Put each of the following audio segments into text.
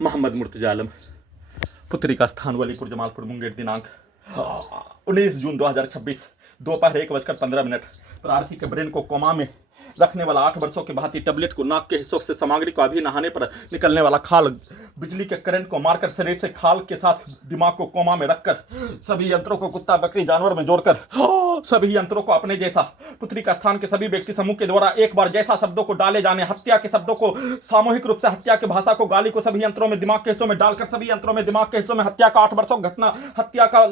मोहम्मद मुर्तजा आलम, पुत्री का स्थान वलीपुर जमालपुर मुंगेर, दिनांक 19 जून 2026 दोपहर 1:15। प्रार्थी के ब्रेन को कोमा में रखने वाला 8 वर्षों के भांति टेबलेट को नाक के हिस्सों से सामग्री को अभी नहाने पर निकलने वाला खाल बिजली के करंट को मारकर शरीर से खाल के साथ दिमाग को कोमा में रखकर सभी यंत्रों को कुत्ता बकरी जानवर में जोड़कर सभी यंत्रों को अपने जैसा पुत्री का स्थान के सभी व्यक्ति समूह के द्वारा एक बार जैसा शब्दों को डाले जाने, हत्या के शब्दों को सामूहिक रूप से हत्या के भाषा को गाली को सभी यंत्रों में दिमाग के हिस्सों में डालकर सभी यंत्रों में दिमाग के हिस्सों में हत्या का 8 वर्षों घटना, हत्या का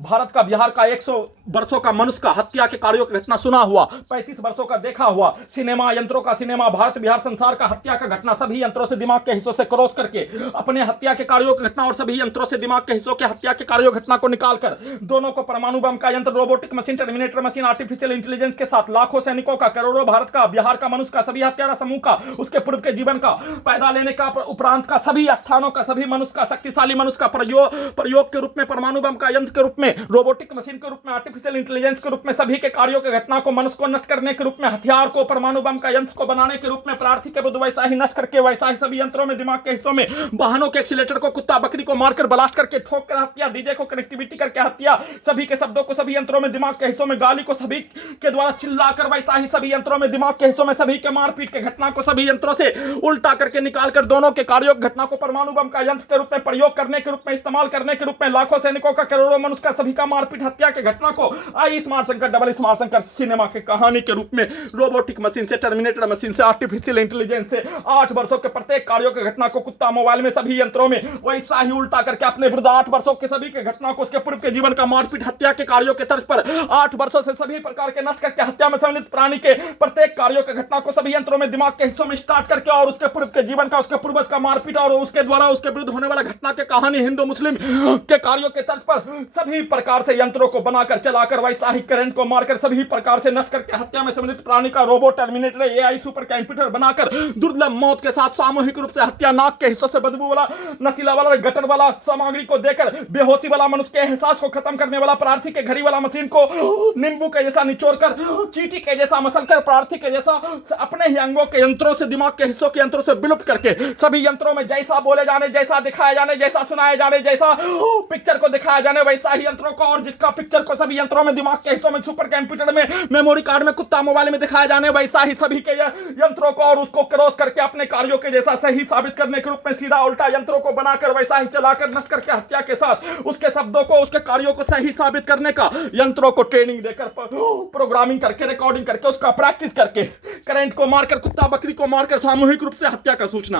भारत का बिहार का 100 वर्षों का मनुष्य का हत्या के कार्यों की घटना सुना हुआ, 35 वर्षों का देखा हुआ, सिनेमा यंत्रों का सिनेमा, भारत बिहार संसार का हत्या का घटना सभी यंत्रों से दिमाग के हिस्सों से क्रॉस करके अपने हत्या के कार्यों की घटना और सभी यंत्रों से दिमाग के हिस्सों के हत्या के कार्यों घटना को निकालकर दोनों को परमाणु बम का यंत्र, robotic machine, terminator machine, artificial intelligence के साथ लाखों सैनिकों का, करोड़ों भारत का, बिहार का मनुष्य का, सभी हत्यारा समूह का, उसके पूर्व के जीवन का, पैदा लेने का उपरांत का, सभी स्थानों का, सभी मनुष्य का, शक्तिशाली मनुष्य का प्रयोग के रूप में, परमाणु बम का यंत्र के रूप में, रोबोटिक मशीन के रूप में, आर्टिफिशियल इंटेलिजेंस के रूप में, सभी के कार्यों की घटना को मनुष्य को नष्ट करने के रूप में, हथियार को परमाणु बम का यंत्र को बनाने के रूप में प्रार्थी के विरुद्ध वैसा ही नष्ट करके वैसा ही सभी यंत्रों में दिमाग के हिस्सों में वाहनों के एक्सीलेटर को कुत्ता बकरी को मारकर ब्लास्ट करके ठोक कर हत्या, डीजे को कनेक्टिविटी करके हत्या, सभी के शब्दों को सभी यंत्रों में दिमाग के हिस्सों में गाली को सभी के द्वारा चिल्लाकर वैसा ही सभी यंत्रों में दिमाग के हिस्सों में सभी के मारपीट के घटना को सभी यंत्रों से उल्टा करके निकालकर दोनों के कार्यों की घटना को परमाणु बम का यंत्र के रूप में प्रयोग करने के रूप में, इस्तेमाल करने के रूप में, लाखों सैनिकों का, करोड़ों मनुष्य का, सभी का मारपीट हत्या के घटना को I smart Shankar, double smart Shankar cinema के कहानी के रूप में, रोबोटिक मशीन से, टर्मिनेटर मशीन से, आर्टिफिशियल इंटेलिजेंस से 8 वर्षों के प्रत्येक कार्यों की घटना को कुत्ता मोबाइल में सभी यंत्रों में वैसा ही उल्टा करके अपने विरुद्ध 8 वर्षों के सभी के घटना को उसके पूर्व के जीवन का मारपीट हत्या के कार्यों के तर्ज पर 8 वर्षों से सभी प्रकार के नष्ट करके हत्या में सम्मिलित प्राणी के प्रत्येक कार्यों की घटना को सभी यंत्रों में दिमाग के हिस्सों में स्टार्ट करके और उसके पूर्व के जीवन का, उसके पूर्वज का मारपीट और उसके द्वारा उसके विरुद्ध होने वाला घटना के कहानी हिंदू मुस्लिम के कार्यों के तर्ज पर सभी प्रकार से यंत्रों को बनाकर चलाकर वैसा ही करंट को मारकर सभी प्रकार से नष्ट करके हत्या में सम्मिलित प्राणी का robot, terminator, AI, super computer बनाकर दुर्लभ मौत के साथ सामूहिक रूप से हत्या, नाक के हिस्सों से बदबू वाला, नशीला वाला, गटर वाला सामग्री को देकर बेहोशी वाला, मनुष्य के एहसास को खत्म करने वाला, प्रार्थी के घड़ी वाला मशीन को नींबू के जैसा निचोड़कर, चींटी के जैसा मसलकर, प्रार्थी के जैसा अपने ही अंगों के यंत्रों से, दिमाग के हिस्सों के यंत्रों से विलुप्त करके सभी यंत्रों में जैसा बोले जाने, जैसा दिखाया जाने, जैसा सुनाए जाने, जैसा पिक्चर को दिखाया जाने वैसा ही यंत्रों को, और जिसका पिक्चर को सभी यंत्रों में दिमाग के हिस्सों में, सुपर कंप्यूटर में, मेमोरी कार्ड में, कुत्ता मोबाइल में दिखाया जाने वैसा ही सभी के यंत्रों को और उसको क्रॉस करके अपने कार्यों के जैसा सही साबित करने के रूप में सीधा उल्टा यंत्रों को बनाकर वैसा ही चलाकर नष्ट करके हत्या के साथ उसके शब्दों को, उसके कार्यों को सही साबित करने का यंत्रों को ट्रेनिंग देकर, प्रोग्रामिंग करके, रिकॉर्डिंग करके, उसका प्रैक्टिस करके, करंट को मारकर, कुत्ता बकरी को मारकर सामूहिक रूप से हत्या का सूचना